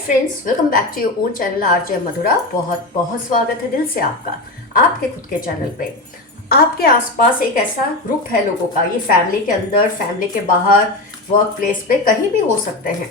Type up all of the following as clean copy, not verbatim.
Friends, welcome back to your own channel RJ Madhura. बहुत बहुत स्वागत है दिल से आपका आपके खुद के चैनल पे। आपके आसपास एक ऐसा ग्रुप है लोगों का, ये फैमिली के अंदर, फैमिली के बाहर, वर्क प्लेस पे, कहीं भी हो सकते हैं।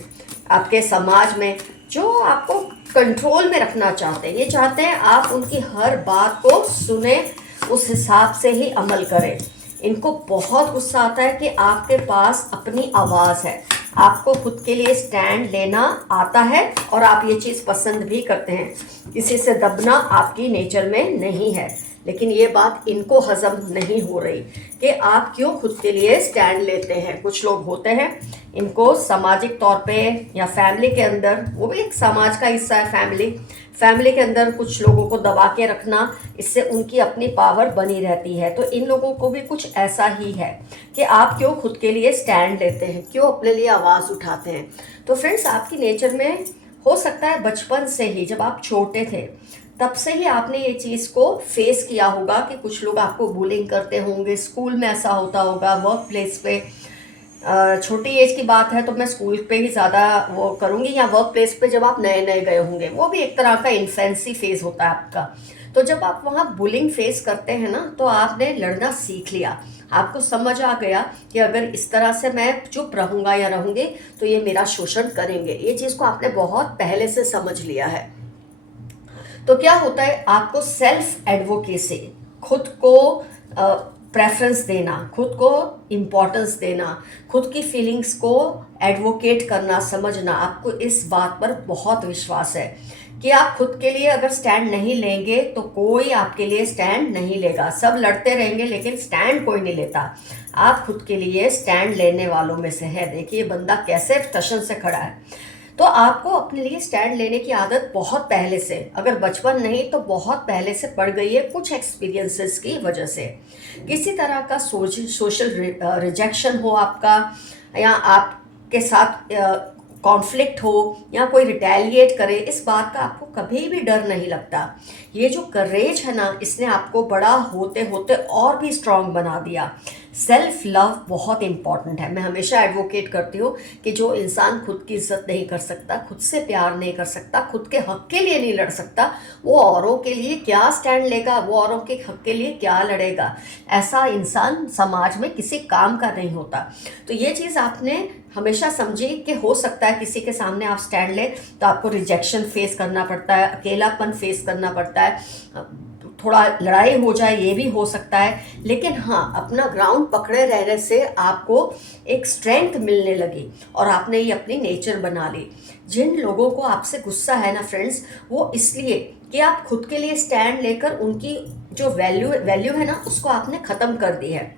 आपके समाज में जो आपको कंट्रोल में रखना चाहते हैं, ये चाहते हैं आप उनकी हर बात को सुने, उस हिसाब से ही अमल करें। इनको बहुत गुस्सा आता है कि आपके पास अपनी आवाज़ है, आपको खुद के लिए स्टैंड लेना आता है और आप ये चीज़ पसंद भी करते हैं। किसी से दबना आपकी नेचर में नहीं है, लेकिन ये बात इनको हजम नहीं हो रही कि आप क्यों खुद के लिए स्टैंड लेते हैं। कुछ लोग होते हैं, इनको सामाजिक तौर पे या फैमिली के अंदर, वो भी एक समाज का हिस्सा है फैमिली के अंदर कुछ लोगों को दबा के रखना, इससे उनकी अपनी पावर बनी रहती है। तो इन लोगों को भी कुछ ऐसा ही है कि आप क्यों खुद के लिए स्टैंड लेते हैं, क्यों अपने लिए आवाज़ उठाते हैं। तो फ्रेंड्स, आपकी नेचर में हो सकता है बचपन से ही, जब आप छोटे थे तब से ही आपने ये चीज़ को फेस किया होगा कि कुछ लोग आपको बुलिंग करते होंगे, स्कूल में ऐसा होता होगा, वर्क प्लेस पे। छोटी एज की बात है तो मैं स्कूल पे ही ज़्यादा वो करूँगी, या वर्क प्लेस पे जब आप नए नए गए होंगे, वो भी एक तरह का इन्फेंसी फेज़ होता है आपका। तो जब आप वहाँ बुलिंग फेस करते हैं ना, तो आपने लड़ना सीख लिया। आपको समझ आ गया कि अगर इस तरह से मैं चुप रहूँगा या रहूँगी तो ये मेरा शोषण करेंगे। ये चीज़ को आपने बहुत पहले से समझ लिया है। तो क्या होता है, आपको सेल्फ एडवोकेसी, खुद को प्रेफरेंस देना, खुद को इम्पोर्टेंस देना, खुद की फीलिंग्स को एडवोकेट करना, समझना, आपको इस बात पर बहुत विश्वास है कि आप खुद के लिए अगर स्टैंड नहीं लेंगे तो कोई आपके लिए स्टैंड नहीं लेगा। सब लड़ते रहेंगे लेकिन स्टैंड कोई नहीं लेता। आप खुद के लिए स्टैंड लेने वालों में से है। देखिए बंदा कैसे टशन से खड़ा है। तो आपको अपने लिए स्टैंड लेने की आदत बहुत पहले से, अगर बचपन नहीं तो बहुत पहले से पड़ गई है, कुछ एक्सपीरियंसेस की वजह से। किसी तरह का सोशल रिजेक्शन हो आपका, या आपके साथ कॉन्फ्लिक्ट हो, या कोई रिटेलिएट करे, इस बात का आपको कभी भी डर नहीं लगता। ये जो करेज है ना, इसने आपको बड़ा होते होते और भी स्ट्रांग बना दिया। सेल्फ लव बहुत इंपॉर्टेंट है। मैं हमेशा एडवोकेट करती हूँ कि जो इंसान खुद की इज्जत नहीं कर सकता, खुद से प्यार नहीं कर सकता, खुद के हक के लिए नहीं लड़ सकता, वो औरों के लिए क्या स्टैंड लेगा, वो औरों के हक के लिए क्या लड़ेगा। ऐसा इंसान समाज में किसी काम का नहीं होता। तो ये चीज़ आपने हमेशा समझी कि हो सकता है किसी के सामने आप स्टैंड ले तो आपको रिजेक्शन फेस करना पड़ता है, अकेलापन फेस करना पड़ता है, थोड़ा लड़ाई हो जाए, ये भी हो सकता है। लेकिन हाँ, अपना ग्राउंड पकड़े रहने से आपको एक स्ट्रेंथ मिलने लगी और आपने ये अपनी नेचर बना ली। जिन लोगों को आपसे गुस्सा है ना फ्रेंड्स, वो इसलिए कि आप खुद के लिए स्टैंड लेकर उनकी जो वैल्यू है ना, उसको आपने ख़त्म कर दी है।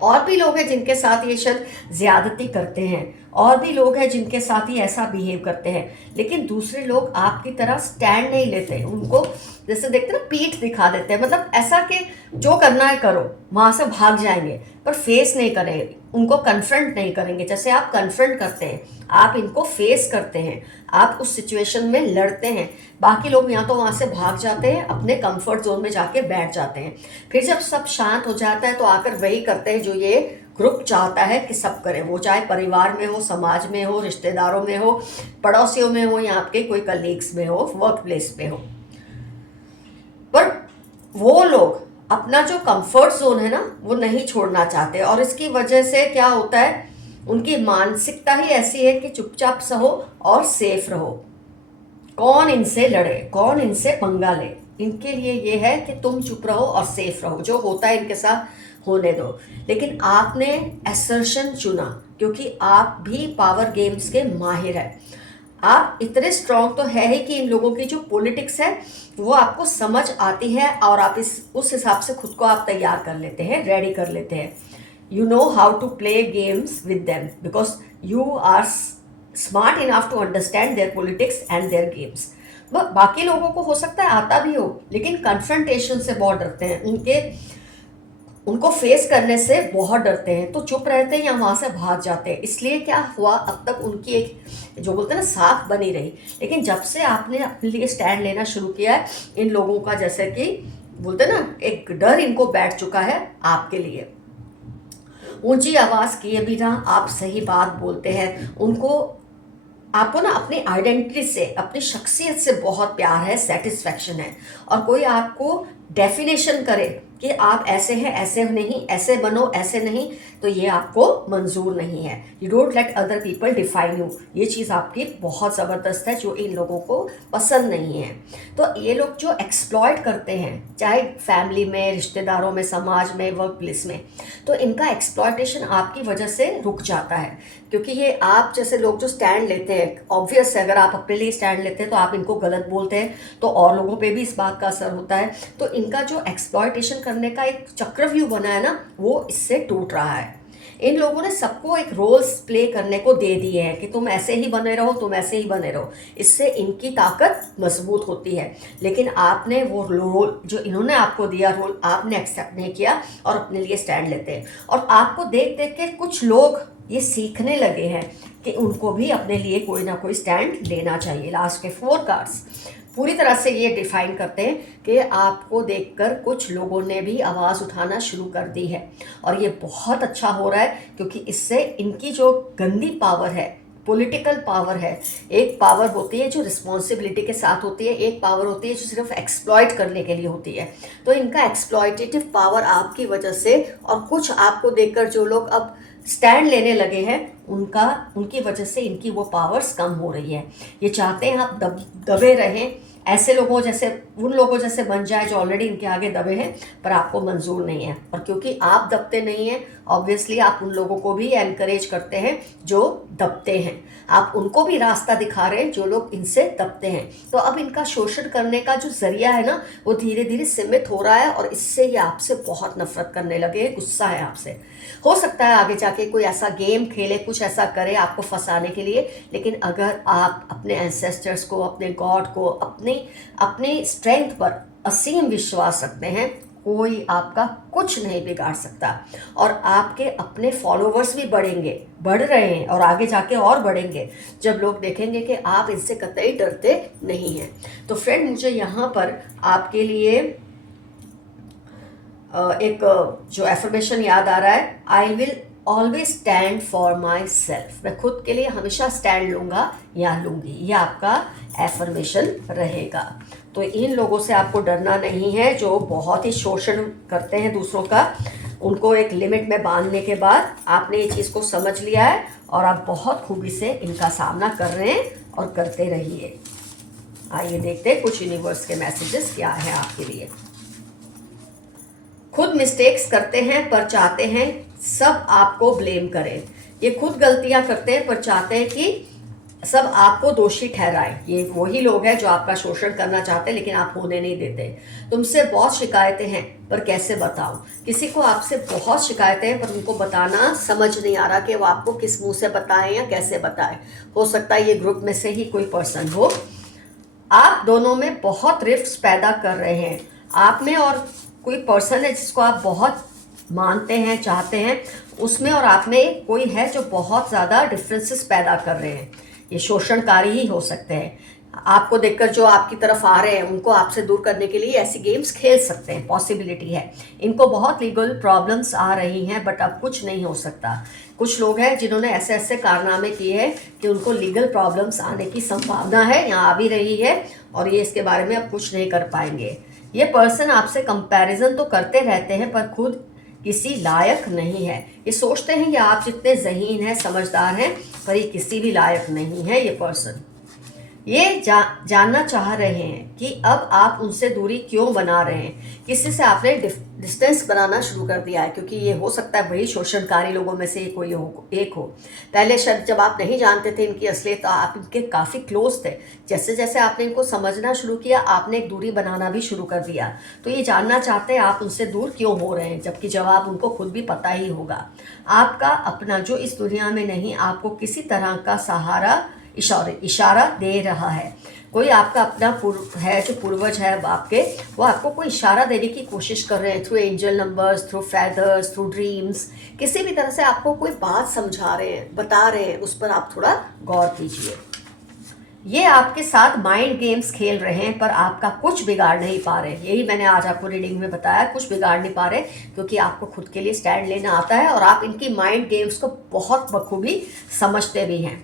और भी लोग हैं जिनके साथ ये शायद ज़्यादती करते हैं, और भी लोग हैं जिनके साथ ही ऐसा बिहेव करते हैं, लेकिन दूसरे लोग आपकी तरह स्टैंड नहीं लेते। उनको जैसे देखते ना, पीठ दिखा देते हैं, मतलब ऐसा कि जो करना है करो, वहाँ से भाग जाएंगे, पर फेस नहीं करेंगे, उनको कन्फ्रंट नहीं करेंगे। जैसे आप कन्फ्रंट करते हैं, आप इनको फेस करते हैं, आप उस सिचुएशन में लड़ते हैं। बाकी लोग या तो वहाँ से भाग जाते हैं, अपने कंफर्ट जोन में जाके बैठ जाते हैं। फिर जब सब शांत हो जाता है तो आकर वही करते हैं जो ये ग्रुप चाहता है कि सब करें। वो चाहे परिवार में हो, समाज में हो, रिश्तेदारों में हो, पड़ोसियों में हो, या आपके कोई कलीग्स में हो, वर्क प्लेस में हो। पर वो लोग अपना जो कंफर्ट जोन है ना, वो नहीं छोड़ना चाहते, और इसकी वजह से क्या होता है, उनकी मानसिकता ही ऐसी है कि चुपचाप सहो और सेफ रहो। कौन इनसे लड़े, कौन इनसे पंगा ले, इनके लिए ये है कि तुम चुप रहो और सेफ रहो, जो होता है इनके साथ होने दो। लेकिन आपने असर्शन चुना क्योंकि आप भी पावर गेम्स के माहिर हैं। आप इतने स्ट्रांग तो है ही कि इन लोगों की जो पॉलिटिक्स है वो आपको समझ आती है, और आप उस हिसाब से खुद को आप तैयार कर लेते हैं, रेडी कर लेते हैं। You know how to play games with them because you are smart enough to understand their politics and their games. बाकी लोगों को सकता है आता भी हो, लेकिन कन्फ्रंटेशन से बहुत डरते हैं, उनको फेस करने से बहुत डरते हैं, तो चुप रहते हैं या वहाँ से भाग जाते हैं। इसलिए क्या हुआ, अब तक उनकी एक जो बोलते हैं ना साख बनी रही। लेकिन जब से आपने अपने लिए स्टैंड लेना शुरू किया है, इन लोगों का जैसे कि बोलते हैं ना, एक डर इनको बैठ चुका है आपके लिए। ऊंची आवाज़ किए बिना आप सही बात बोलते हैं, उनको आपको ना अपनी आइडेंटिटी से, अपनी शख्सियत से बहुत प्यार है, सेटिस्फेक्शन है। और कोई आपको डेफिनेशन करे कि आप ऐसे हैं, ऐसे नहीं, ऐसे बनो, ऐसे नहीं, तो ये आपको मंजूर नहीं है। You don't let other people define you. ये चीज़ आपकी बहुत ज़बरदस्त है जो इन लोगों को पसंद नहीं है। तो ये लोग जो एक्सप्लॉयट करते हैं, चाहे फैमिली में, रिश्तेदारों में, समाज में, वर्क प्लेस में, तो इनका एक्सप्लॉयटेशन आपकी वजह से रुक जाता है। क्योंकि ये आप जैसे लोग जो स्टैंड लेते हैं, ऑब्वियस है अगर आप अपने लिए स्टैंड लेते हैं तो आप इनको गलत बोलते हैं, तो और लोगों पे भी इस बात का असर होता है। तो इनका जो एक्सप्लॉयटेशन करने का एक चक्रव्यूह बना है ना, वो इससे टूट रहा है। इन लोगों ने सबको एक रोल्स प्ले करने को दे दिए हैं कि तुम ऐसे ही बने रहो, तुम ऐसे ही बने रहो। इससे इनकी ताकत मजबूत होती है। लेकिन आपने वो रोल जो इन्होंने आपको दिया, रोल आपने एक्सेप्ट नहीं किया और अपने लिए स्टैंड लेते हैं। और आपको देख देख के कुछ लोग ये सीखने लगे हैं कि उनको भी अपने लिए कोई ना कोई स्टैंड लेना चाहिए। लास्ट के 4 कार्ड्स पूरी तरह से ये डिफाइन करते हैं कि आपको देखकर कुछ लोगों ने भी आवाज़ उठाना शुरू कर दी है। और ये बहुत अच्छा हो रहा है क्योंकि इससे इनकी जो गंदी पावर है, पॉलिटिकल पावर है, एक पावर होती है जो रिस्पॉन्सिबिलिटी के साथ होती है, एक पावर होती है जो सिर्फ एक्सप्लॉइट करने के लिए होती है। तो इनका एक्सप्लॉइटेटिव पावर आपकी वजह से, और कुछ आपको देखकर जो लोग अब स्टैंड लेने लगे हैं, उनकी वजह से इनकी वो पावर्स कम हो रही है। ये चाहते हैं आप दबे रहें, ऐसे लोगों जैसे, उन लोगों जैसे बन जाए जो ऑलरेडी इनके आगे दबे हैं, पर आपको मंजूर नहीं है। और क्योंकि आप दबते नहीं हैं, ऑब्वियसली आप उन लोगों को भी एनकरेज करते हैं जो दबते हैं। आप उनको भी रास्ता दिखा रहे हैं जो लोग इनसे दबते हैं। तो अब इनका शोषण करने का जो जरिया है ना, वो धीरे धीरे सीमित हो रहा है और इससे ये आपसे बहुत नफरत करने लगे, गुस्सा है आपसे। हो सकता है आगे जाके कोई ऐसा गेम खेले, कुछ ऐसा करे आपको फंसाने के लिए। लेकिन अगर आप अपने एंसेस्टर्स को, अपने गॉड को, अपनी स्ट्रेंथ पर असीम विश्वास रखते हैं, कोई आपका कुछ नहीं बिगाड़ सकता। और आपके अपने फॉलोवर्स भी बढ़ रहे हैं और आगे जाके और बढ़ेंगे जब लोग देखेंगे कि आप इनसे कतई डरते नहीं हैं। तो फ्रेंड, मुझे यहाँ पर आपके लिए एक जो एफर्मेशन याद आ रहा है, I will always stand for my self. मैं खुद के लिए हमेशा स्टैंड लूँगा या लूँगी। ये आपका एफर्मेशन रहेगा। तो इन लोगों से आपको डरना नहीं है जो बहुत ही शोषण करते हैं दूसरों का। उनको एक लिमिट में बांधने के बाद आपने ये चीज़ को समझ लिया है और आप बहुत खूबी से इनका सामना कर रहे हैं और करते रहिए। आइए देखते हैं कुछ यूनिवर्स के मैसेजेस क्या हैं आपके लिए। खुद मिस्टेक्स करते हैं पर चाहते हैं सब आपको ब्लेम करें। ये खुद गलतियां करते हैं पर चाहते हैं कि सब आपको दोषी ठहराएं। ये वही लोग हैं जो आपका शोषण करना चाहते हैं लेकिन आप होने नहीं देते। तुमसे बहुत शिकायतें हैं पर कैसे बताऊं। किसी को आपसे बहुत शिकायतें हैं पर उनको बताना समझ नहीं आ रहा कि वो आपको किस मुंह से बताएं या कैसे बताएं। हो सकता है ये ग्रुप में से ही कोई पर्सन हो। आप दोनों में बहुत रिफ्ट्स पैदा कर रहे हैं। आप में और कोई पर्सन है जिसको आप बहुत मानते हैं, चाहते हैं, उसमें और आप में कोई है जो बहुत ज़्यादा डिफरेंसेस पैदा कर रहे हैं। ये शोषणकारी ही हो सकते हैं। आपको देखकर जो आपकी तरफ आ रहे हैं उनको आपसे दूर करने के लिए ऐसी गेम्स खेल सकते हैं, पॉसिबिलिटी है। इनको बहुत लीगल प्रॉब्लम्स आ रही हैं बट अब कुछ नहीं हो सकता। कुछ लोग हैं जिन्होंने ऐसे ऐसे कारनामे किए हैं कि उनको लीगल प्रॉब्लम्स आने की संभावना है, यहाँ आ भी रही है, और ये इसके बारे में अब कुछ नहीं कर पाएंगे। ये पर्सन आपसे कंपैरिजन तो करते रहते हैं पर खुद किसी लायक नहीं है। ये सोचते हैं कि आप जितने ज़हीन हैं, समझदार हैं, पर ये किसी भी लायक नहीं है। ये पर्सन ये जानना चाह रहे हैं कि अब आप उनसे दूरी क्यों बना रहे हैं। किसी से आपने डिस्टेंस बनाना शुरू कर दिया है, क्योंकि ये हो सकता है वही शोषणकारी लोगों में से कोई एक हो। पहले शायद जब आप नहीं जानते थे इनकी असलियत, आप इनके काफ़ी क्लोज थे। जैसे जैसे आपने इनको समझना शुरू किया, आपने एक दूरी बनाना भी शुरू कर दिया। तो ये जानना चाहते हैं आप उनसे दूर क्यों हो रहे हैं, जबकि जवाब उनको खुद भी पता ही होगा। आपका अपना जो इस दुनिया में नहीं, आपको किसी तरह का सहारा इशारा दे रहा है। कोई आपका अपना है जो पूर्वज है आपके, वो आपको कोई इशारा देने की कोशिश कर रहे हैं, through angel numbers, through feathers, through dreams. किसी भी तरह से आपको कोई बात समझा रहे हैं, बता रहे हैं, उस पर आप थोड़ा गौर कीजिए। ये आपके साथ माइंड गेम्स खेल रहे हैं पर आपका कुछ बिगाड़ नहीं पा रहे। यही मैंने आज आपको रीडिंग में बताया, कुछ बिगाड़ नहीं पा रहे क्योंकि आपको खुद के लिए स्टैंड लेना आता है और आप इनकी माइंड गेम्स को बहुत बखूबी समझते भी हैं।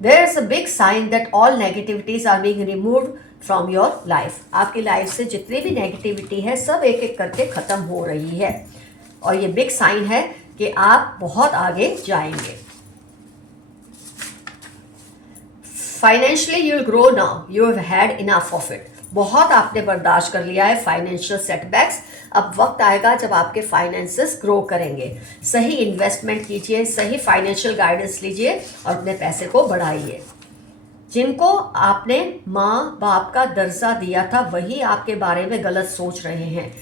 There is a big sign that all negativities are being removed from your life. आपकी लाइफ से जितनी भी नेगेटिविटी है सब एक एक करके ख़त्म हो रही है, और ये बिग साइन है कि आप बहुत आगे जाएंगे। Financially you will grow now, you have had enough of it. बहुत आपने बर्दाश्त कर लिया है फाइनेंशियल सेटबैक्स, अब वक्त आएगा जब आपके फाइनेंसेस ग्रो करेंगे। सही इन्वेस्टमेंट कीजिए, सही फाइनेंशियल गाइडेंस लीजिए और अपने पैसे को बढ़ाइए। जिनको आपने माँ बाप का दर्जा दिया था वही आपके बारे में गलत सोच रहे हैं।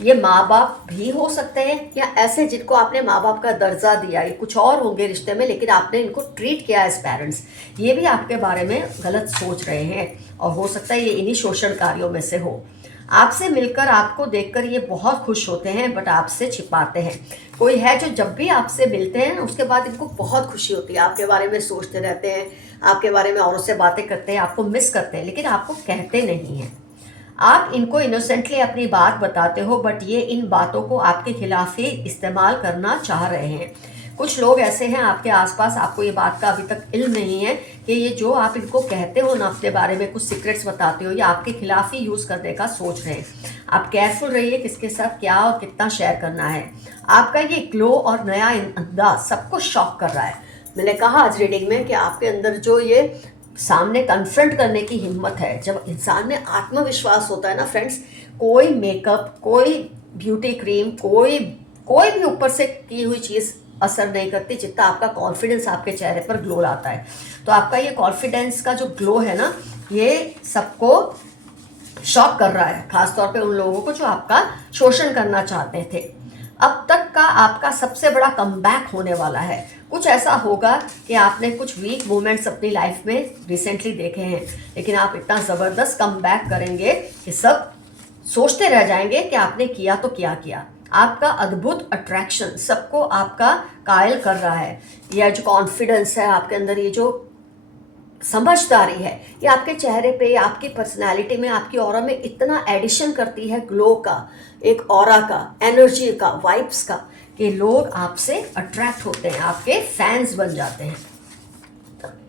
ये माँ बाप भी हो सकते हैं या ऐसे जिनको आपने माँ बाप का दर्जा दिया, ये कुछ और होंगे रिश्ते में, लेकिन आपने इनको ट्रीट किया एज पेरेंट्स, ये भी आपके बारे में गलत सोच रहे हैं। और हो सकता है ये इन्हीं शोषणकारियों में से हो। आपसे मिलकर, आपको देखकर ये बहुत खुश होते हैं, बट आपसे छिपाते हैं। कोई है जो जब भी आपसे मिलते हैं उसके बाद इनको बहुत खुशी होती है, आपके बारे में सोचते रहते हैं, आपके बारे में औरों से बातें करते हैं, आपको मिस करते हैं, लेकिन आपको कहते नहीं हैं। आप इनको इनोसेंटली अपनी बात बताते हो, बट ये इन बातों को आपके खिलाफ ही इस्तेमाल करना चाह रहे हैं। कुछ लोग ऐसे हैं आपके आसपास, आपको ये बात का अभी तक इल्म नहीं है कि ये जो आप इनको कहते हो ना, अपने बारे में कुछ सीक्रेट्स बताते हो, ये आपके खिलाफ ही यूज़ करने का सोच रहे हैं। आप केयरफुल रहिए किसके साथ क्या और कितना शेयर करना है। आपका ये ग्लो और नया अंदाज सबको शॉक कर रहा है। मैंने कहा आज रीडिंग में कि आपके अंदर जो ये सामने कन्फ्रंट करने की हिम्मत है, जब इंसान में आत्मविश्वास होता है ना फ्रेंड्स, कोई मेकअप, कोई ब्यूटी क्रीम, कोई भी ऊपर से की हुई चीज़ असर नहीं करती जितना आपका कॉन्फिडेंस आपके चेहरे पर ग्लो लाता है। तो आपका ये कॉन्फिडेंस का जो ग्लो है ना, ये सबको शॉक कर रहा है, खासतौर पे उन लोगों को जो आपका शोषण करना चाहते थे। अब तक का आपका सबसे बड़ा कमबैक होने वाला है। कुछ ऐसा होगा कि आपने कुछ वीक मोमेंट्स अपनी लाइफ में रिसेंटली देखे हैं, लेकिन आप इतना ज़बरदस्त कमबैक करेंगे कि सब सोचते रह जाएंगे कि आपने किया तो क्या किया। आपका अद्भुत अट्रैक्शन सबको आपका कायल कर रहा है। यह जो कॉन्फिडेंस है आपके अंदर, ये जो समझदारी है, ये आपके चेहरे पे, आपकी पर्सनालिटी में, आपकी ऑरा में इतना एडिशन करती है ग्लो का, एक ऑरा का, एनर्जी का, वाइब्स का, कि लोग आपसे अट्रैक्ट होते हैं, आपके फैंस बन जाते हैं।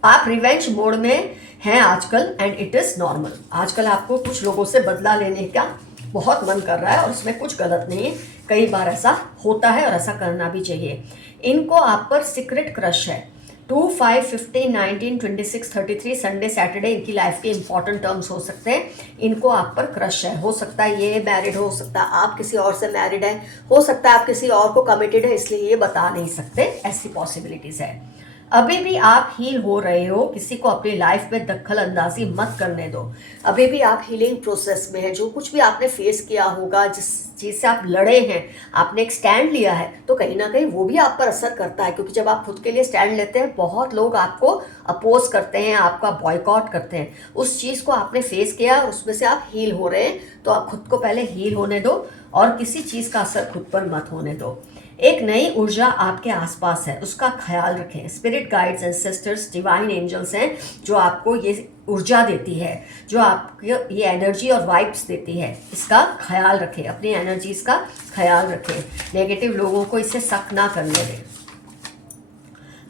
आप रिवेंज मोड में हैं आजकल, एंड इट इज़ नॉर्मल। आजकल आपको कुछ लोगों से बदला लेने का बहुत मन कर रहा है और इसमें कुछ गलत नहीं है। कई बार ऐसा होता है और ऐसा करना भी चाहिए। इनको आप पर सीक्रेट क्रश है। 2, 5, 15, 19, 26, 33 संडे सैटरडे इनकी लाइफ के इंपॉर्टेंट टर्म्स हो सकते हैं। इनको आप पर क्रश है। हो सकता है ये मैरिड हो सकता है आप किसी और से मैरिड है, हो सकता है आप किसी और को कमिटेड है, इसलिए ये बता नहीं सकते, ऐसी पॉसिबिलिटीज़ है। अभी भी आप हील हो रहे हो, किसी को अपनी लाइफ में दखल अंदाजी मत करने दो। अभी भी आप हीलिंग प्रोसेस में है। जो कुछ भी आपने फेस किया होगा, जिस चीज़ से आप लड़े हैं, आपने एक स्टैंड लिया है, तो कहीं ना कहीं वो भी आप पर असर करता है, क्योंकि जब आप खुद के लिए स्टैंड लेते हैं बहुत लोग आपको अपोज करते हैं, आपका बॉयकॉट करते हैं। उस चीज़ को आपने फेस किया, उसमें से आप हील हो रहे हैं, तो आप खुद को पहले हील होने दो और किसी चीज़ का असर खुद पर मत होने दो। एक नई ऊर्जा आपके आसपास है, उसका ख्याल रखें। Spirit guides and sisters, divine angels हैं जो आपको ये ऊर्जा देती है, जो आपको ये एनर्जी और वाइब्स देती है। इसका ख्याल रखें, अपनी एनर्जीज का ख्याल रखें। नेगेटिव लोगों को इससे शक ना करने दें।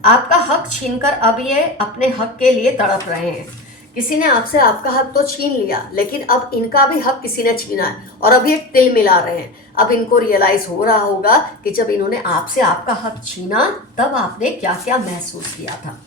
आपका हक छीनकर अब ये अपने हक के लिए तड़प रहे हैं। किसी ने आपसे आपका हक तो छीन लिया, लेकिन अब इनका भी हक किसी ने छीना है और अब ये तिल मिला रहे हैं। अब इनको रियलाइज हो रहा होगा कि जब इन्होंने आपसे आपका हक छीना तब आपने क्या क्या महसूस किया था।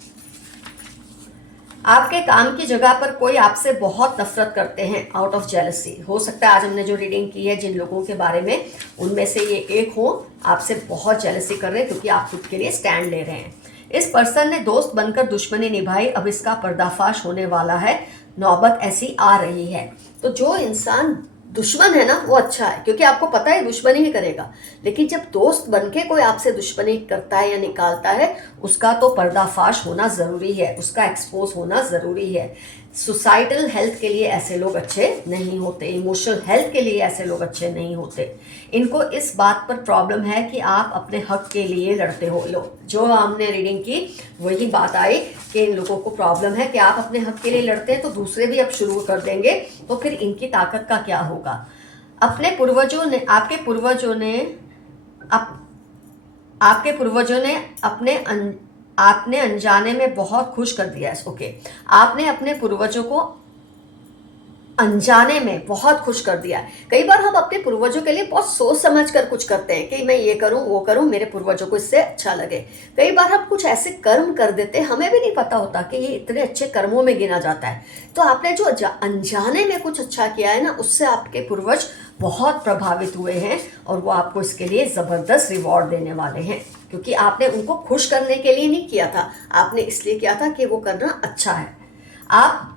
आपके काम की जगह पर कोई आपसे बहुत नफरत करते हैं आउट ऑफ जेलसी। हो सकता है आज हमने जो रीडिंग की है जिन लोगों के बारे में, उनमें से ये एक हो, आपसे बहुत जेलसी कर रहे हैं क्योंकि आप खुद के लिए स्टैंड ले रहे हैं। इस पर्सन ने दोस्त बनकर दुश्मनी निभाई, अब इसका पर्दाफाश होने वाला है। नौबत ऐसी आ रही है। तो जो इंसान दुश्मन है ना, वो अच्छा है, क्योंकि आपको पता है दुश्मनी ही करेगा। लेकिन जब दोस्त बनके कोई आपसे दुश्मनी करता है या निकालता है, उसका तो पर्दाफाश होना ज़रूरी है, उसका एक्सपोज होना ज़रूरी है। सोसाइटल हेल्थ के लिए ऐसे लोग अच्छे नहीं होते, इमोशनल हेल्थ के लिए ऐसे लोग अच्छे नहीं होते। इनको इस बात पर प्रॉब्लम है कि आप अपने हक के लिए लड़ते हो। लो, जो हमने रीडिंग की वही बात आई कि इन लोगों को प्रॉब्लम है कि आप अपने हक के लिए लड़ते हैं, तो दूसरे भी अब शुरू कर देंगे, तो फिर इनकी ताकत का क्या होगा। अपने पूर्वजों ने, आपके पूर्वजों ने अपने आपने अनजाने में बहुत खुश कर दिया है। ओके, आपने अपने पूर्वजों को अनजाने में बहुत खुश कर दिया है। कई बार हम अपने पूर्वजों के लिए बहुत सोच समझ कर कुछ करते हैं कि मैं ये करूं वो करूं, मेरे पूर्वजों को इससे अच्छा लगे। कई बार हम कुछ ऐसे कर्म कर देते हैं, हमें भी नहीं पता होता कि ये इतने अच्छे कर्मों में गिना जाता है। तो आपने जो अनजाने में कुछ अच्छा किया है ना, उससे आपके पूर्वज बहुत प्रभावित हुए हैं और वो आपको इसके लिए ज़बरदस्त रिवॉर्ड देने वाले हैं, क्योंकि आपने उनको खुश करने के लिए नहीं किया था, आपने इसलिए किया था कि वो करना अच्छा है। आप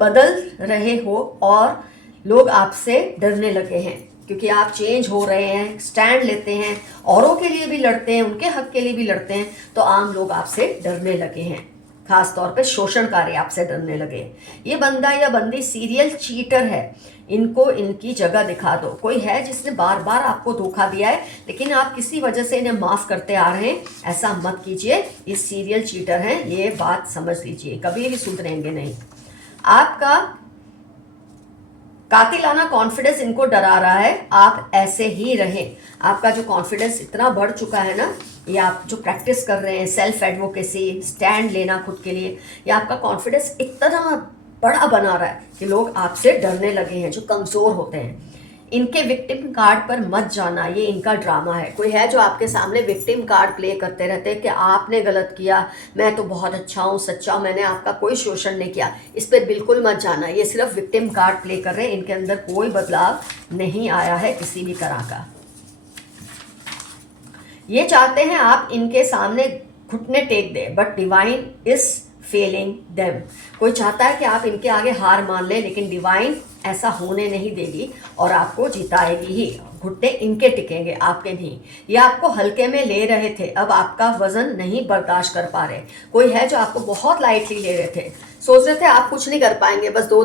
बदल रहे हो और लोग आपसे डरने लगे हैं, क्योंकि आप चेंज हो रहे हैं, स्टैंड लेते हैं, औरों के लिए भी लड़ते हैं, उनके हक के लिए भी लड़ते हैं। तो आम लोग आपसे डरने लगे हैं, खास तौर पे शोषणकारी आपसे डरने लगे। ये बंदा या बंदी सीरियल चीटर है, इनको इनकी जगह दिखा दो। कोई है जिसने बार बार आपको धोखा दिया है, लेकिन आप किसी वजह से इन्हें माफ़ करते आ रहे हैं। ऐसा मत कीजिए, ये सीरियल चीटर हैं, ये बात समझ लीजिए, कभी भी सुधरेंगे नहीं। आपका कातिलाना कॉन्फिडेंस इनको डरा रहा है, आप ऐसे ही रहें। आपका जो कॉन्फिडेंस इतना बढ़ चुका है ना, ये आप जो प्रैक्टिस कर रहे हैं, सेल्फ एडवोकेसी, स्टैंड लेना खुद के लिए, ये आपका कॉन्फिडेंस इतना बड़ा बना रहा है कि लोग आपसे डरने लगे हैं, जो कमज़ोर होते हैं। इनके विक्टिम कार्ड पर मत जाना, ये इनका ड्रामा है। कोई है जो आपके सामने विक्टिम कार्ड प्ले करते रहते हैं कि आपने गलत किया, मैं तो बहुत अच्छा हूँ, सच्चा हूँ, मैंने आपका कोई शोषण नहीं किया। इस पर बिल्कुल मत जाना, ये सिर्फ विक्टिम कार्ड प्ले कर रहे हैं, इनके अंदर कोई बदलाव नहीं आया है किसी भी तरह का। ये चाहते हैं आप इनके सामने घुटने टेक दे, but divine is failing them. कोई चाहता है कि आप इनके आगे हार मान लें, लेकिन डिवाइन ऐसा होने नहीं देगी और आपको जिताएगी ही। घुटने इनके टिकेंगे, आपके नहीं। ये आपको हल्के में ले रहे थे, अब आपका वजन नहीं बर्दाश्त कर पा रहे। कोई है जो आपको बहुत लाइटली ले रहे थे, सोच रहे थे आप कुछ नहीं कर पाएंगे, बस 2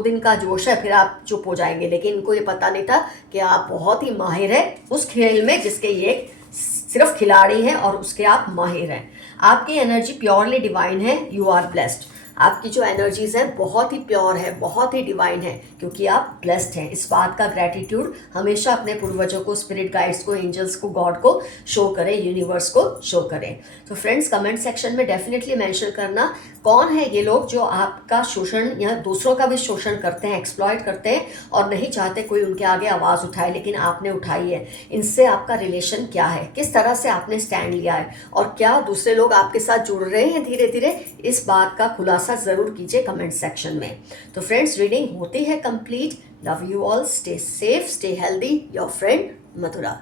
दिन का जोश है, फिर आप चुप हो जाएंगे। लेकिन इनको ये पता नहीं था कि आप बहुत ही माहिर है उस खेल में जिसके ये सिर्फ खिलाड़ी हैं और उसके आप माहिर हैं। आपकी एनर्जी प्योरली डिवाइन है, यू आर ब्लेस्ड। आपकी जो एनर्जीज हैं बहुत ही प्योर है, बहुत ही डिवाइन है, क्योंकि आप ब्लेस्ड हैं। इस बात का ग्रैटिट्यूड हमेशा अपने पूर्वजों को, स्पिरिट गाइड्स को, एंजल्स को, गॉड को शो करें, यूनिवर्स को शो करें। तो फ्रेंड्स, कमेंट सेक्शन में डेफिनेटली मेंशन करना कौन है ये लोग जो आपका शोषण या दूसरों का भी शोषण करते हैं, एक्सप्लॉइट करते हैं और नहीं चाहते कोई उनके आगे आवाज़ उठाए, लेकिन आपने उठाई है। इनसे आपका रिलेशन क्या है, किस तरह से आपने स्टैंड लिया है, और क्या दूसरे लोग आपके साथ जुड़ रहे हैं धीरे धीरे, इस बात का खुलासा ज़रूर कीजिए कमेंट सेक्शन में। तो फ्रेंड्स, रीडिंग होती है complete. Love you all, stay safe, stay healthy, your friend Madhura.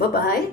Bye bye.